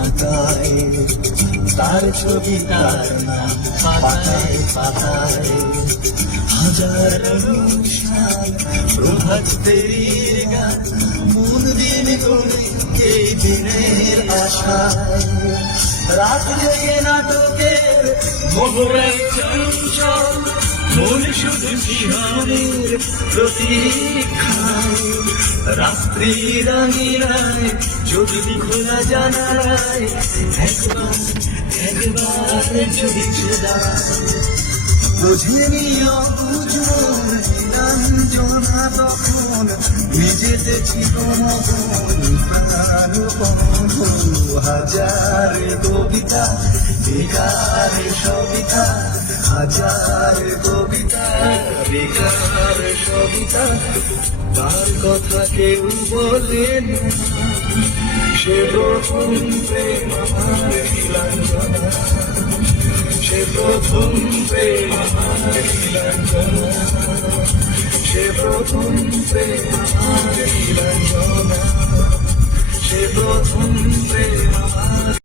আঁকায়, তার ছবি তার নাম পাতায় পাতায়। হাজার অনুষ্ঠান প্রভাত ফেরির গান, মন দিন করে এই দিনের আশায়। রাত জেগে নাটকের মোহরে চঞ্চল, মন শুধু শিহনের প্রতীক্ষায়। রাত্রি রাঙিনায় যদি খোলা জানালায় একবার একবার যদি বুঝিনি অবুঝন নিরঞ্জনা তখন নিজেতে ছিল মগন প্রাণ বন্ধু। হাজার কবিতা বেকার সবিতা, হাজার কবিতা বেকার সবিতা। তার কথা কেউ বলেন, সে প্রথম প্রেম আমার নীলাঞ্জনা, সে প্রথম প্রেম আমার নীলাঞ্জনা, সে প্রথম প্রেম আমার নীলাঞ্জনা, সে প্রথম প্রেম আমার